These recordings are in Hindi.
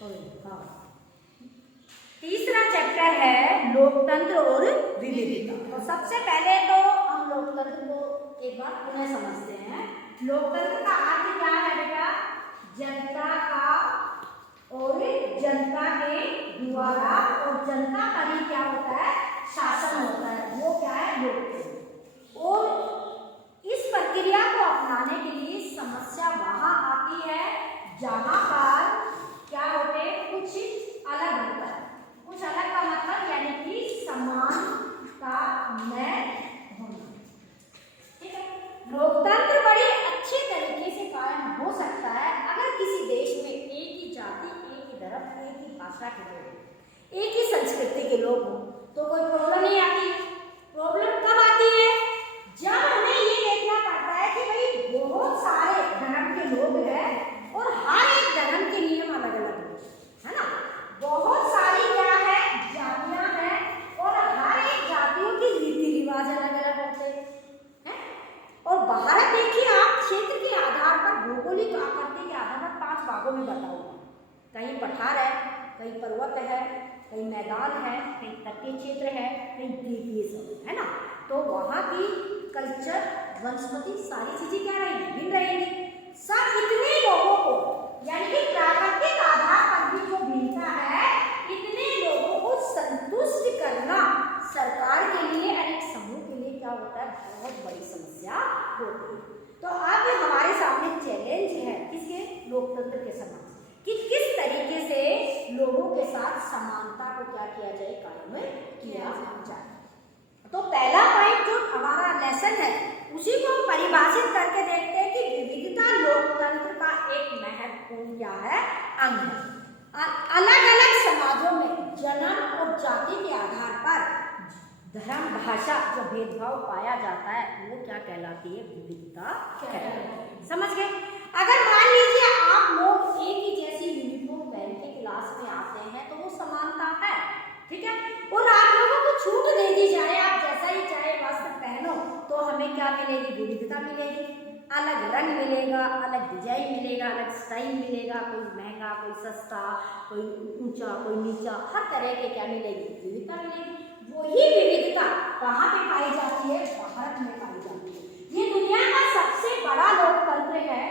हाँ, तीसरा चैप्टर है लोकतंत्र और विविधता। तो सबसे पहले तो हम लोकतंत्र को एक बार पुनः समझते हैं। लोकतंत्र का अर्थ क्या है बेटा? जनता का और जनता के द्वारा और जनता पर ही क्या होता है? शासन होता है। वो क्या है? लोकतंत्र। और इस प्रक्रिया को अपनाने के लिए समस्या वहां आती है जहां पर क्या होते हैं? कुछ अलग होता है। कुछ अलग का मतलब यानी कि समानता न होना। ठीक है। लोकतंत्र बड़ी अच्छे तरीके से कायम हो सकता है अगर किसी देश में एक ही जाति, एक ही धर्म, एक ही भाषा के लोग, एक ही संस्कृति के लोग हों तो कोई प्रॉब्लम नहीं आती। प्रॉब्लम कब आती है? जब हमें ये देखना पड़ता है कि भाई बहुत सारे धर्म के लोग हैं और हर एक धर्म के नियम अलग अलग है ना। बहुत सारी क्या है? जातियां हैं और हर एक जातियों के रीति रिवाज अलग अलग होते हैं। और भारत देखिए आप क्षेत्र के आधार पर, भौगोलिक आकृति के आधार पर 5 भागों में बटा हुआ। कहीं पठार है, कहीं पर्वत है, कहीं मैदान है, कहीं तटीय क्षेत्र है, कहीं द्वीपीय सब है ना। तो वहाँ की कल्चर, वनस्पति, सारी चीजें क्या रहेंगी? भिन्न रहेंगी। सब इतने लोगों को यानी कि प्राकृतिक आधार पर भी जो भिन्नता है, इतने लोगों को संतुष्ट करना सरकार के लिए, एक समूह के लिए क्या होता है? बहुत बड़ी समस्या होती है। तो अब हमारे सामने चैलेंज है किसके? लोकतंत्र के समाज कि किस तरीके से लोगों के साथ समानता को क्या किया जाए? कायम किया जाए। तो पहला पॉइंट जो हमारा लेसन है उसी को परिभाषित करके देखते हैं कि विविधता लोकतंत्र का एक महत्वपूर्ण क्या है? अंग है। अलग अलग समाजों में जन्म और जाति के आधार पर धर्म, भाषा जो भेदभाव पाया जाता है वो क्या कहलाती है? विविधता कहलाती है। समझ गए? अगर मान लीजिए आप लोग एक ही जैसी यूनिफॉर्म पहन के क्लास में आते हैं तो वो समानता है, ठीक है। और आप लोगों को छूट दे दी जाए, आप जैसा ही चाहे वस्त्र पहनो, तो हमें क्या मिलेगी? विविधता मिलेगी। अलग रंग मिलेगा, अलग डिजाइन मिलेगा, अलग स्टाइल मिलेगा, कोई महंगा, कोई सस्ता, कोई ऊंचा, कोई नीचा, हर तरह के क्या मिलेगी? विविधता मिलेगी। वही विविधता कहाँ पे पाई जाती है? भारत में पाई जाती है। ये दुनिया का सबसे बड़ा लोकतंत्र है,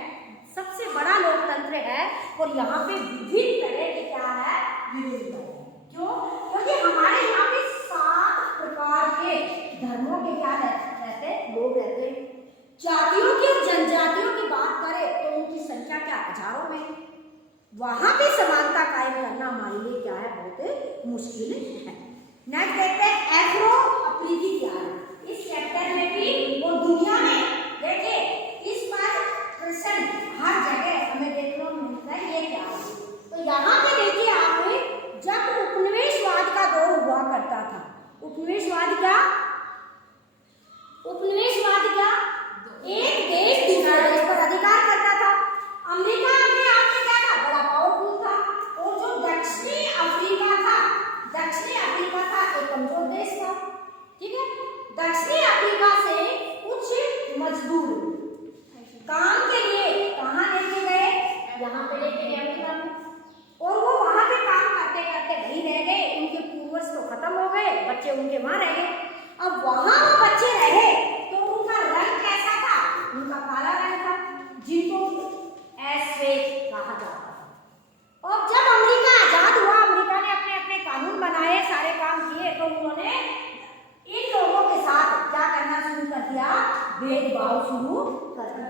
सबसे बड़ा लोकतंत्र है और यहाँ पे विभिन्न तरह के क्या है? विविधता। क्यों? क्योंकि हमारे यहाँ पे 7 प्रकार के धर्मों के क्या रहते हैं? लोग रहते हैं। जातियों की और जनजातियों की बात करें तो उनकी संख्या क्या? हजारों में। वहां पे समानता कायम करना हमारे लिए क्या है? बहुत मुश्किल है। नेक्स्ट देखते हैं एफ्रो अफ्रीकी क्या है इस चैप्टर में भी और दुनिया में। देखिए इस पर प्रश्न हर जगह हमें देखने को मिलता है। ये क्या है? तो यहाँ पे देखिए आप, जब उपनिवेशवाद का दौर हुआ करता था, उपनिवेशवाद क्या? उपनिवेशवाद क्या? एक देश दूसरे देश पर अधिकार करता था। अमेरिका अपने आप में क्या था? बड़ा पावरफुल था। और जो दक्षिणी अफ्रीका था, दक्षिणी अफ्रीका था एक कमजोर देश था, ठीक है। दक्षिणी अफ्रीका से कुछ मजदूर काम के लिए कहाँ लेके गए? यहाँ पे लेके गए अमेरिका में। और वो वहां पे काम करते करते वहीं रह गए। उनके पूर्वज तो खत्म हो गए, बच्चे उनके वहां रह गए। अब वहां वो बच्चे रहे तो उनका रंग कैसा था? उनका काला रंग था, जिनको श्वेत कहा जाता था। और जब अमेरिका आजाद हुआ, अमेरिका ने अपने अपने कानून बनाए, सारे काम किए, तो उन्होंने इन लोगों के साथ क्या करना शुरू कर दिया? भेदभाव शुरू कर दिया।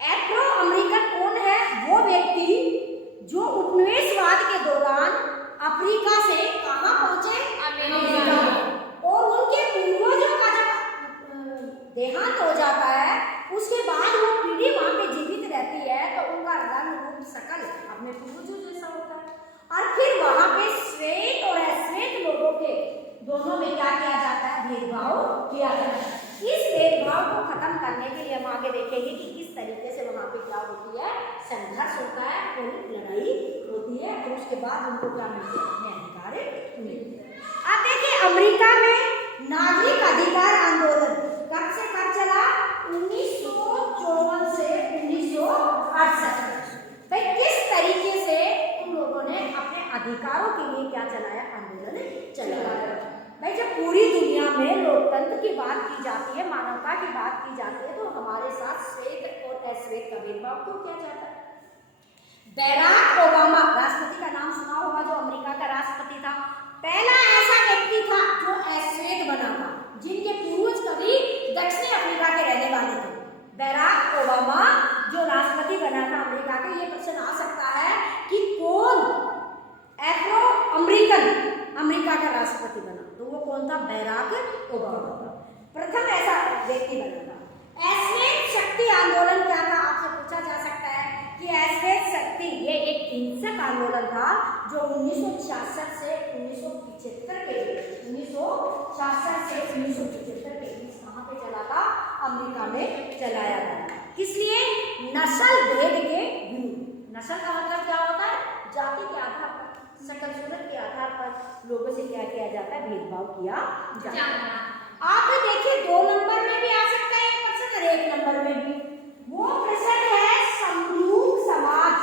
एफ्रो अमेरिकन कौन है? वो व्यक्ति जो उपनिवेशवाद के दौरान अफ्रीका से कहाँ पहुंचे? अमेरिका। और उनके पूर्वजों का जब देहांत हो जाता है उसके बाद वो पीढ़ी वहां पे जीवित रहती है तो उनका रंग रूप शकल अपने पूर्वजों जैसा होता है। और फिर वहां पे श्वेत और अश्वेत लोगों के दोनों में क्या किया जाता है? भेदभाव किया जाता है। इस भेदभाव को खत्म करने के लिए हम आगे देखेंगे कि किस तरीके से वहां पे क्या होती है? संघर्ष होता है, कोई लड़ाई होती है और उसके बाद उनको क्या मिलते हैं? अपने अधिकार मिलते हैं। अब देखिए अमेरिका में नागरिक अधिकार आंदोलन कब से कब चला? 1954 से 1968। भाई किस अधिकारों के लिए क्या चलाया, आंदोलन चलाया। भाई जब पूरी दुनिया में लोकतंत्र की बात की जाती है, मानवता की बात की जाती है, तो हमारे साथ श्वेत और अश्वेत का भेदभाव क्यों किया जाता है? बैराक ओबामा राष्ट्रपति का नाम सुना होगा, जो अमेरिका का राष्ट्रपति था, पहला ऐसा व्यक्ति था जो अश्वेत बना था, जिनके पूर्वज कभी दक्षिण अफ्रीका के रहने वाले थे। बैराक ओबामा जो राष्ट्रपति बना था अमेरिका के, ये प्रश्न आ सकता है कि कौन एफ्रो अमेरिकन अमेरिका का राष्ट्रपति बना, तो वो कौन था? बैराक ओबामा था, प्रथम ऐसा व्यक्ति बना था। अश्वेत शक्ति आंदोलन क्या था, आपसे पूछा जा सकता है कि अश्वेत शक्ति ये एक हिंसक आंदोलन था जो 1966 से 1975 के 1966 से 1975 के बीच कहाँ पे चला था? अमेरिका में चलाया गया। किस लिए? नस्ल भेद के विरुद्ध। नस्ल का मतलब क्या होता है? जाति के आधार पर, शकल सूरत के आधार पर लोगों से क्या किया जाता है? भेदभाव किया जाता है। आप देखिए 2 नंबर में भी आ सकता है ये प्रश्न और 1 नंबर में भी। वो प्रश्न है समरूप समाज।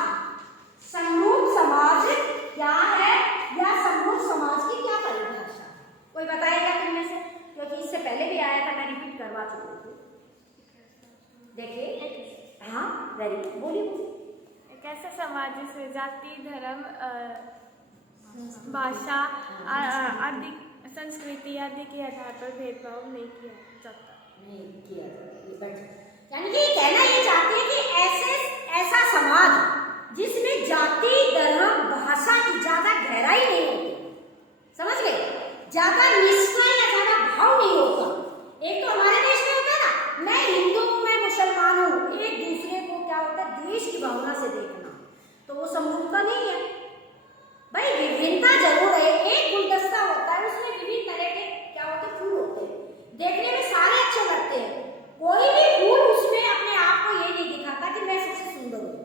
समरूप समाज क्या है, या समरूप समाज की क्या परिभाषा? कोई बताएगा तुमने से? क्योंकि इससे पहले भी आया था, मैं रिपीट करवा चुकी थी। देखिए, हाँ वेरी गुड, बोलिए। एक ऐसा समाज जिसमें जाति, धर्म, भाषा आदि, संस्कृति आदि के आधार पर भेदभाव नहीं किया जाता। यानी कि कहना ये चाहते हैं कि ऐसा समाज जिसमें जाति, धर्म, भाषा की ज्यादा गहराई नहीं होती, समझ गए? ज्यादा निष्ठा या ज्यादा भाव नहीं होता। एक तो हमारे देश में होता है ना, मैं हिंदू हूँ, मैं मुसलमान हूँ, एक दूसरे को क्या होता है? द्वेष की भावना से देखना, तो वो समरूपता नहीं है। भाई विभिन्नता जरूर है, एक गुलदस्ता होता है, उसमें विभिन्न तरह के क्या होते हैं? फूल होते हैं, देखने में सारे अच्छे लगते हैं, कोई भी फूल उसमें अपने आप को ये नहीं दिखाता कि मैं सबसे सुंदर हूँ,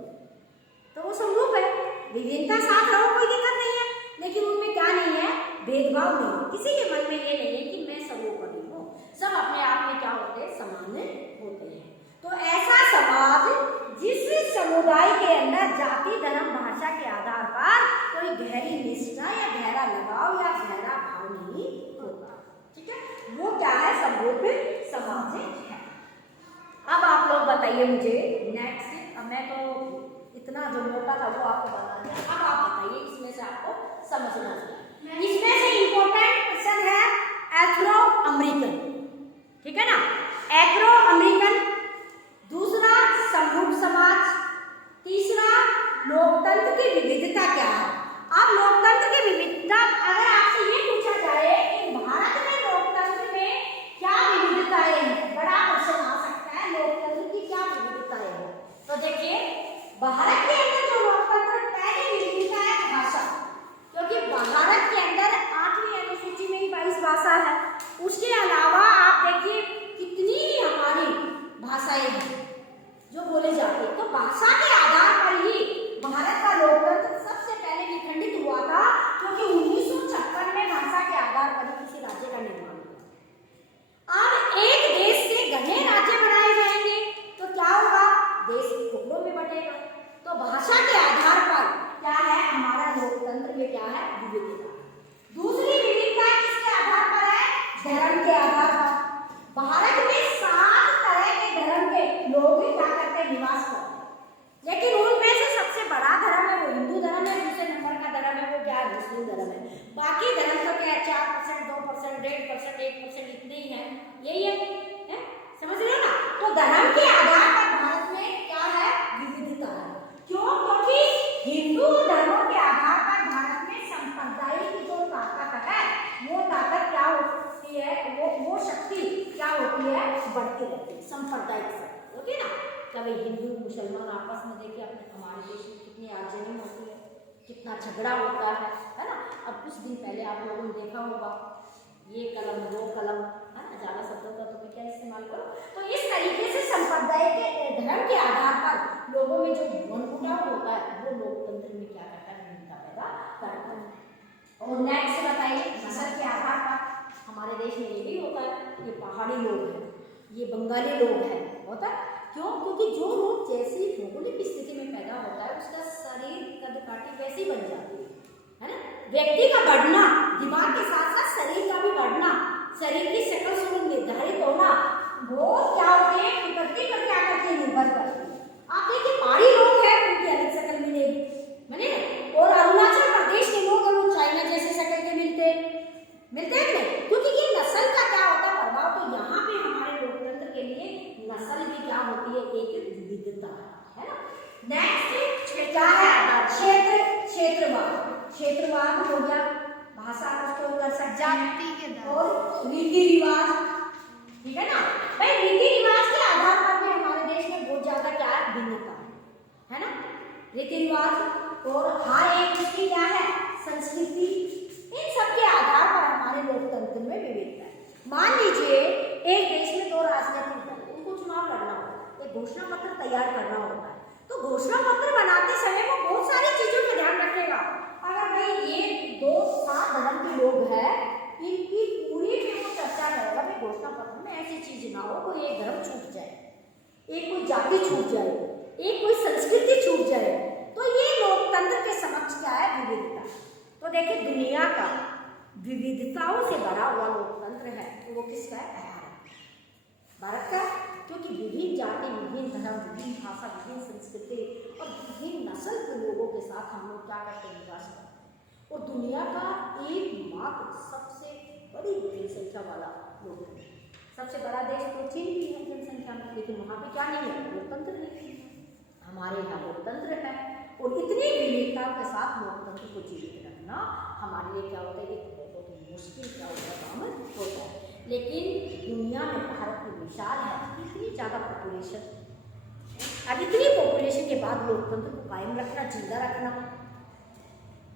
तो वो समरूप है। विभिन्नता साथ रहो, कोई दिक्कत नहीं है, लेकिन उनमें क्या नहीं है? भेदभाव नहीं। किसी के मन में ये नहीं है कि मैं सर्वोपरि हूँ, सब अपने आप में क्या होते हैं? समान होते हैं। तो ऐसा समाज जिस समुदाय के अंदर जाति, धर्म, भाषा के आधार पर कोई गहरी निष्ठा या गहरा लगाव या गहरा भाव नहीं होता, ठीक है, वो क्या है? समरूप समाज है। अब आप लोग बताइए मुझे नेक्स्ट, मैं तो इतना जो मोटा था वो आपको बता दिया, अब आप बताइए इसमें से आपको समझना है। इसमें से इंपॉर्टेंट क्वेश्चन है एफ्रो अमेरिकन, ठीक है ना? एफ्रो अमेरिकन, दूसरा समरूप समाज, तीसरा लोकतंत्र की विविधता क्या है। अब लोकतंत्र की विविधता अगर आपसे ये पूछा जाए कि भारत में लोकतंत्र में क्या विविधताएं हैं, बड़ा क्वेश्चन आ सकता है, लोकतंत्र की क्या विविधताएं हैं। तो देखिए भारत के अंदर जो लोकतंत्र, पहली विविधता है भाषा, क्योंकि भारत के अंदर 8वीं अनुसूची में ही 22 भाषा है। उसके अलावा आप देखिए कितनी हमारी भाषाएं हैं जो बोले जाते हैं, तो भाषा के आधार पर ही भारत का लोकतंत्र सबसे पहले विखंडित हुआ था, क्योंकि 1956 में भाषा के आधार पर ही किसी राज्य का निर्माण हुआ। अब एक देश से घने राज्य बनाए जाएंगे तो क्या होगा? देश टुकड़ों में बटेगा। तो भाषा के आधार पर क्या है हमारा लोकतंत्र में? क्या है? विविधता। दूसरी विविधता किसके आधार पर है? धर्म के आधार पर। भारत में 7 तरह के धर्म के लोग क्या करते हैं? निवास करते हैं, लेकिन उनमें से सबसे बड़ा धर्म है वो हिंदू धर्म है, दूसरे नंबर का धर्म है वो क्या है? मुस्लिम धर्म है। बाकी धर्म तो क्या है? 4%, 2%, 1.5%, 1% इतने ही है, यही है? समझ रहे हो ना? तो धर्म के आधार पर भारत में क्या है? विविधता है। क्यों? क्योंकि हिंदू धर्मों के आधार पर भारत में संप्रदाय की जो ताकत है, वो ताकत क्या होती है? वो शक्ति क्या होती है? बढ़ती रहती है, सांप्रदायिक शक्ति होती है ना। कभी हिंदू मुसलमान आपस में देखिए, अपने हमारे देश में कितनी आगजनी होती है, कितना झगड़ा होता है ना। अब कुछ दिन पहले आप लोगों ने देखा होगा, ये कलम वो कलम, है ना, ज्यादा शब्दों का तो मैं क्या इस्तेमाल करूं। तो इस तरीके से संप्रदाय के धर्म के आधार पर लोगों में जो मनमुटाव होता है वो लोकतंत्र में क्या करता है? विविधता पैदा करता है। और नेक्स्ट बताइए, नस्ल के आधार पर हमारे देश में ये भी होता है, ये पहाड़ी लोग हैं, ये बंगाली लोग हैं, होता है। क्यों? क्योंकि जो लोग जैसी भौगोलिक स्थिति में पैदा होता है उसका शरीर कद काठी वैसी बन जाती है ना। व्यक्ति का बढ़ना, दिमाग के साथ साथ शरीर का भी बढ़ना, शरीर की शक्ल सूरत निर्धारित होना, वो क्या होते हैं प्रकृति पर क्या करते हैं, निर्भर करते हैं। आप देखिए पहाड़ी लोग हैं उनकी अलग शक्ल मिलेगी, माने और अरुणाचल प्रदेश के लोग हैं वो चाइना जैसे शक्ल के मिलते हैं नहीं, क्योंकि ये नस्ल का क्या होता है प्रभाव। तो यहाँ पे हमारे लोकतंत्र के लिए नस्ल की क्या होती है, एक विविधता है ना। नेक्स्ट क्या है, क्षेत्रवाद हो गया, भाषा को कर सकते जाति के हैं और रीति रिवाज, ठीक है ना भाई। रीति रिवाज के आधार पर भी हमारे देश में बहुत ज्यादा क्या है, भिन्नता है ना। रीति रिवाज और हर एक की क्या है, संस्कृति, इन सब के आधार पर हमारे लोकतंत्र में विविधता है। मान लीजिए एक देश में दो राजनीतिक दल, उनको चुनाव लड़ना होता है, एक घोषणा पत्र तैयार करना होता है। तो घोषणा पत्र बनाते समय वो बहुत सारी चीजों का ध्यान रखेगा। अगर भाई ये दो सात धर्म के लोग हैं, इनकी पूरी में वो चर्चा करेगा भाई घोषणा पत्र में ऐसी चीज ना हो, कोई एक धर्म छूट जाए, एक कोई जाति छूट जाए, एक कोई संस्कृति छूट जाए। तो ये लोकतंत्र के समक्ष क्या है, विविधता। तो देखिए दुनिया का विविधताओं से भरा हुआ लोकतंत्र है, तो वो किसका है, भारत का। क्योंकि विभिन्न जाति, विभिन्न धर्म, विभिन्न भाषा, विभिन्न संस्कृति और विभिन्न नस्ल के लोगों के साथ हम लोग क्या करते हैं, निवास करते हैं। और दुनिया का एकमात्र सबसे बड़ी जनसंख्या वाला लोग है। सबसे बड़ा देश तो चीन भी है जनसंख्या में, लेकिन वहाँ पे क्या नहीं है, लोकतंत्र नहीं है। हमारे यहाँ लोकतंत्र है और इतनी विविधता के साथ लोकतंत्र को जीवित रखना हमारे लिए क्या होता है, एक बहुत मुश्किल क्या होता है, काम होता है। लेकिन दुनिया में भारत की विशाल है, इतनी ज़्यादा पॉपुलेशन, अब इतनी पॉपुलेशन के बाद लोकतंत्र को कायम रखना, जिंदा रखना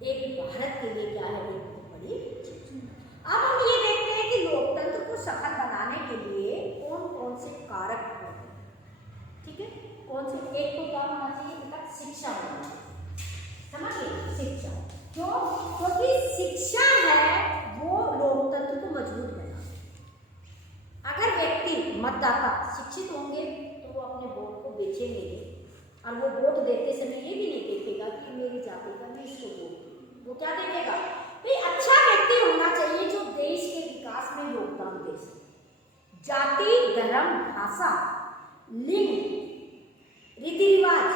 एक भारत के लिए क्या है, एक बहुत बड़ी चीज। अब हम ये देखते हैं कि लोकतंत्र को सफल बनाने के लिए कौन कौन से कारक हैं, ठीक है, कौन से। एक तो क्या होना चाहिए, इनका शिक्षा होना चाहिए, समझिए शिक्षा। क्यों, क्योंकि शिक्षा है वो लोकतंत्र को मजबूत बनाती। अगर व्यक्ति मतदाता शिक्षित होंगे तो वो अपने वोट को बेचेंगे और वो वोट देते समय ये भी नहीं देखेगा कि मेरी जाति का मैं इसको वोट दूं। वो क्या देखेगा, भाई अच्छा व्यक्ति होना चाहिए जो देश के विकास में योगदान दे सके। जाति, धर्म, भाषा, लिंग, रीति रिवाज,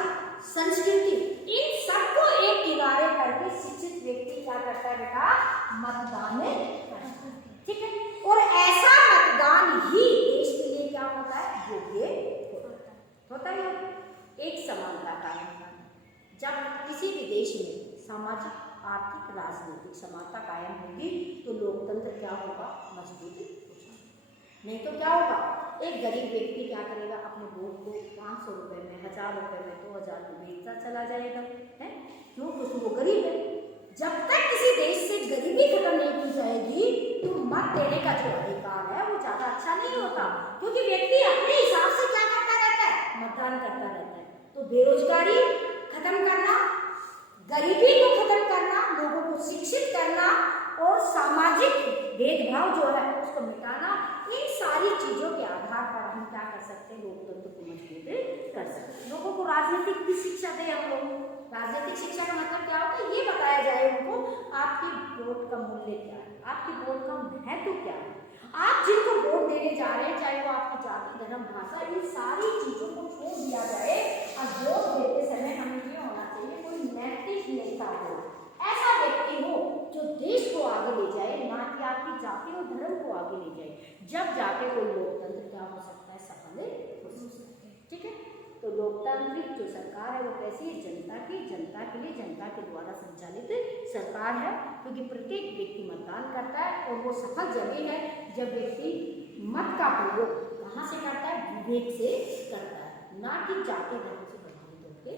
संस्कृति, इन सबको एक किनारे करके शिक्षित व्यक्ति क्या करता है बेटा, मतदान करता है, ठीक है। और ऐसा मतदान ही देश के लिए क्या होता है, योग्य होता है। एक समानता कायम करना, जब किसी भी देश में सामाजिक, आर्थिक, राजनीतिक समानता कायम होगी तो लोकतंत्र क्या होगा, मजबूती होगा। नहीं तो क्या होगा, एक गरीब व्यक्ति क्या करेगा, अपने वोट को 500 रुपये में, 1000 रुपये में, 2000 में बेचता चला जाएगा, है क्यों, क्योंकि वो गरीब है। जब तक किसी देश से गरीबी खत्म नहीं की जाएगी तो मत देने का जो अधिकार है वो ज्यादा अच्छा नहीं होता, क्योंकि व्यक्ति अपने हिसाब से क्या करता रहता है, मतदान करता रहता है। तो बेरोजगारी खत्म करना, गरीबी को खत्म करना, लोगों को शिक्षित करना और सामाजिक भेदभाव जो है उसको मिटाना, इन सारी चीजों के आधार पर हम क्या कर सकते हैं, लोकतंत्र को मजबूत कर सकते हैं। लोगों को राजनीतिक भी शिक्षा दे हम लोग। राजनीतिक शिक्षा का मतलब क्या होता है, ये बताया जाए उनको आपके वोट का मूल्य क्या है, आपके वोट का महत्व क्या है। आप जिनको वोट देने जा रहे हैं, चाहे वो आपकी जाति, धर्म, भाषा, इन सारी चीजों को छोड़ दिया जाए और वोट देते समय हमें ये होना चाहिए कोई नैतिक नेता हो, ऐसा व्यक्ति हो जो देश को आगे ले जाए, ना कि आपकी जाति और धर्म को आगे ले जाए। जब जाके कोई लोकतंत्र क्या हो सकता है, सफल हो सकता है, ठीक है। तो लोकतांत्रिक जो सरकार है वो कैसी है, जनता के लिए, जनता के द्वारा संचालित सरकार है। क्योंकि प्रत्येक व्यक्ति मतदान करता है और वो सफल जभी है जब व्यक्ति मत का प्रयोग कहाँ से करता है, विवेक से करता है, ना कि जाति धर्म से प्रभावित होकर